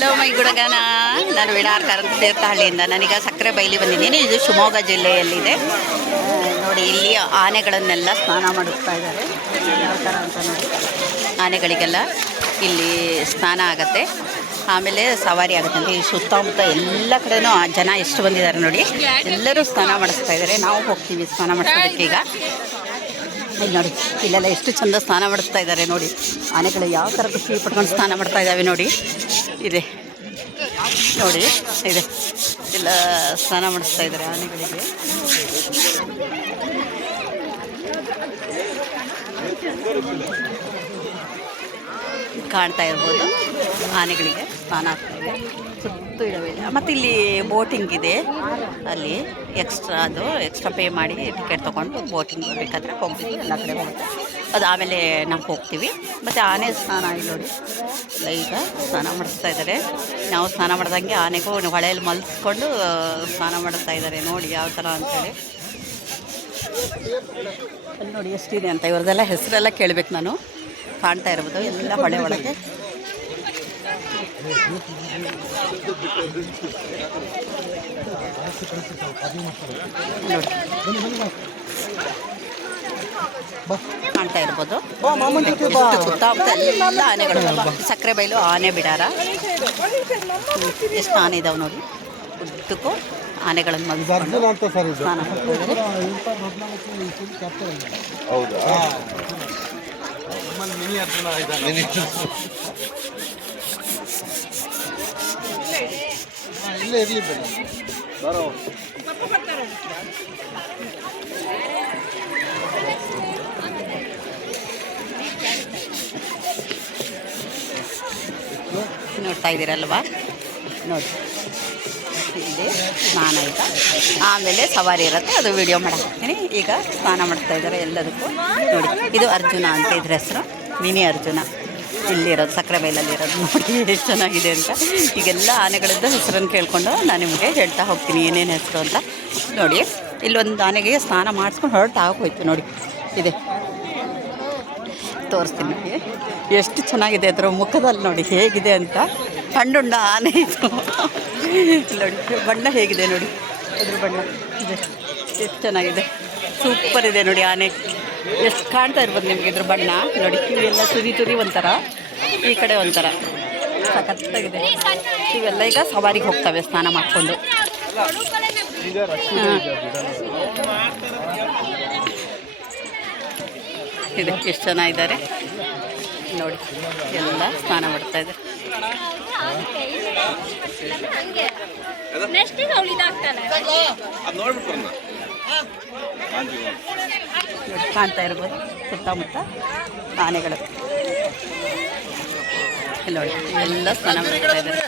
Hello my ಗುಡಗನ ನಾನು ವಿಡಾರ್ ಕಾರಂತ ತೀರ್ಥಹಳ್ಳಿಯಿಂದ ನಾನೀಗ ಸಕ್ಕರೆ ಬೈಲಿ ಬಂದಿದ್ದೀನಿ. ಇದು ಶಿವಮೊಗ್ಗ ಜಿಲ್ಲೆಯಲ್ಲಿದೆ. ನೋಡಿ, ಇಲ್ಲಿ ಆನೆಗಳನ್ನೆಲ್ಲ ಸ್ನಾನ ಮಾಡಿಸ್ತಾ ಇದ್ದಾರೆ. ಯಾವ ಥರ ಅಂತ ನೋಡಿ. ಆನೆಗಳಿಗೆಲ್ಲ ಇಲ್ಲಿ ಸ್ನಾನ ಆಗುತ್ತೆ. ಆಮೇಲೆ ಸವಾರಿ ಆಗುತ್ತೆ. ಅಂದರೆ ಈ ಸುತ್ತಮುತ್ತ ಎಲ್ಲ ಕಡೆನೂ ಜನ ಎಷ್ಟು ಬಂದಿದ್ದಾರೆ ನೋಡಿ, ಎಲ್ಲರೂ ಸ್ನಾನ ಮಾಡಿಸ್ತಾ ಇದ್ದಾರೆ. ನಾವು ಹೋಗ್ತೀವಿ ಸ್ನಾನ ಮಾಡಿಸೋದಕ್ಕೆ ಈಗ. ಇಲ್ಲಿ ನೋಡಿ, ಇಲ್ಲೆಲ್ಲ ಎಷ್ಟು ಚಂದ ಸ್ನಾನ ಮಾಡಿಸ್ತಾ ಇದ್ದಾರೆ ನೋಡಿ. ಆನೆಗಳು ಯಾವ ಥರ ಖುಷಿ ಪಟ್ಕೊಂಡು ಸ್ನಾನ ಮಾಡ್ತಾ ಇದ್ದಾವೆ ನೋಡಿ. ಇದೆ. ನೋಡಿ, ಇದೆ. ಎಲ್ಲ ಸ್ನಾನ ಮಾಡಿಸ್ತಾ ಇದ್ದಾರೆ ಆನೆಗಳಿಗೆ. ಕಾಣ್ತಾ ಇರ್ಬೋದು. ಆನೆಗಳಿಗೆ ಸ್ನಾನ ಆಗ್ತಾ ಇದೆ. ಸುತ್ತು ಇದ್ದಾವೆ ಮತ್ತು ಇಲ್ಲಿ ಬೋಟಿಂಗ್ ಇದೆ. ಅಲ್ಲಿ ಎಕ್ಸ್ಟ್ರಾ ಅದು, ಎಕ್ಸ್ಟ್ರಾ ಪೇ ಮಾಡಿ ಟಿಕೆಟ್ ತೊಗೊಂಡು ಬೋಟಿಂಗ್ ಬೇಕಾದರೆ ಹೋಗ್ತೀವಿ ಎಲ್ಲ ಕಡೆ ಹೋಗುತ್ತೆ. ಅದು ಆಮೇಲೆ ನಾವು ಹೋಗ್ತೀವಿ. ಮತ್ತು ಆನೆ ಸ್ನಾನ ಆಯ್ತು ನೋಡಿ. ಈಗ ಸ್ನಾನ ಮಾಡಿಸ್ತಾ ಇದ್ದಾರೆ. ನಾವು ಸ್ನಾನ ಮಾಡ್ದಂಗೆ ಆನೆಗೂ ಹೊಳೆಯಲ್ಲಿ ಮಲಸ್ಕೊಂಡು ಸ್ನಾನ ಮಾಡಿಸ್ತಾ ಇದ್ದಾರೆ. ನೋಡಿ ಯಾವ ಥರ ಅಂತೇಳಿ ಅಲ್ಲಿ ನೋಡಿ ಎಷ್ಟಿದೆ ಅಂತ. ಇವ್ರದ್ದೆಲ್ಲ ಹೆಸರೆಲ್ಲ ಕೇಳಬೇಕು ನಾನು. ಕಾಣ್ತಾ ಇರ್ಬೋದು. ಎಲ್ಲ ಹೊಳೆ ಒಳಗೆ. ನೋಡಿ. ಕಾಣ್ತಾ ಇರ್ಬೋದು. ಸುತ್ತಮುತ್ತ ಎಲ್ಲ ಆನೆಗಳು ಸಕ್ಕರೆ ಬೈಲು ಆನೆ ಬಿಡಾರ. ಎಷ್ಟು ಆನೆ ಇದಾವೆ ನೋಡಿ. ಉದ್ದಕ್ಕೂ ಆನೆಗಳನ್ನು ಸ್ನಾನ ಇಲ್ಲೇ ಇರಲಿ ಬಿಡಿ. ಬರೋ. ನೋಡ್ತಾ ಇದ್ದೀರಲ್ವಾ? ನೋಡಿ. ಇದೆ ಸ್ನಾನ ಆಯಿತಾ ಆಮೇಲೆ ಸವಾರಿ ಇರುತ್ತೆ, ಅದು ವಿಡಿಯೋ ಮಾಡಾಕ್ತೀನಿ. ಈಗ ಸ್ನಾನ ಮಾಡ್ತಾ ಇದ್ದಾರೆ ಎಲ್ಲದಕ್ಕೂ. ನೋಡಿ, ಇದು ಅರ್ಜುನ ಅಂತ ಇದ್ರ ಹೆಸರು. ಮಿನಿ ಅರ್ಜುನ. ಇಲ್ಲಿರೋದು, ಸಕ್ಕರೆ ಬೈಲಲ್ಲಿ ಇರೋದು. ನೋಡಿ, ಎಷ್ಟು ಚೆನ್ನಾಗಿದೆ ಅಂತ. ಈಗೆಲ್ಲ ಆನೆಗಳಿದ್ದ ಹೆಸರನ್ನು ಕೇಳಿಕೊಂಡು ನಾನು ನಿಮಗೆ ಹೇಳ್ತಾ ಹೋಗ್ತೀನಿ ಏನೇನು ಹೆಸರು ಅಂತ. ನೋಡಿ, ಇಲ್ಲೊಂದು ಆನೆಗೆ ಸ್ನಾನ ಮಾಡಿಸ್ಕೊಂಡು ಹೊರಟು ಆಗೋಯ್ತು. ನೋಡಿ, ಇದೆ. ತೋರಿಸ್ತೀನಿ ಎಷ್ಟು ಚೆನ್ನಾಗಿದೆ ಅದರ ಮುಖದಲ್ಲಿ ನೋಡಿ, ಹೇಗಿದೆ ಅಂತ. ಹಣ್ಣುಂಡ ಆನೆ ಇದು. ನೋಡಿ, ಬಣ್ಣ ಹೇಗಿದೆ ನೋಡಿ. ಅದ್ರ ಬಣ್ಣ. ಇದೆ. ಎಷ್ಟು ಚೆನ್ನಾಗಿದೆ. ಸೂಪರ್ ಇದೆ ನೋಡಿ ಆನೆ. ಎಷ್ಟು ಕಾಣ್ತಾ ಇರ್ಬೋದು ನಿಮಗೆ ಇದ್ರ ಬಣ್ಣ. ನೋಡಿ, ಇವೆಲ್ಲ ತುರಿ ತುರಿ ಒಂಥರ. ಈ ಕಡೆ ಒಂಥರ. ಸಖತ್ತಾಗಿದೆ. ಇವೆಲ್ಲ ಈಗ ಸವಾರಿಗೆ ಹೋಗ್ತವೆ ಸ್ನಾನ ಮಾಡಿಕೊಂಡು. ಇದೆ ಎಷ್ಟು ಜನ ಇದ್ದಾರೆ? ನೋಡಿ, ಎಲ್ಲ ಸ್ನಾನ ಮಾಡ್ತಾ ಇದ್ದಾರೆ. ಕಾಣ್ತಾ ಇರ್ಬೋದು, ಸುತ್ತಮುತ್ತ ಆನೆಗಳು. ನೋಡಿ, ಎಲ್ಲ ಸ್ನಾನ ಮಾಡ್ತಾ ಇದ್ದಾರೆ.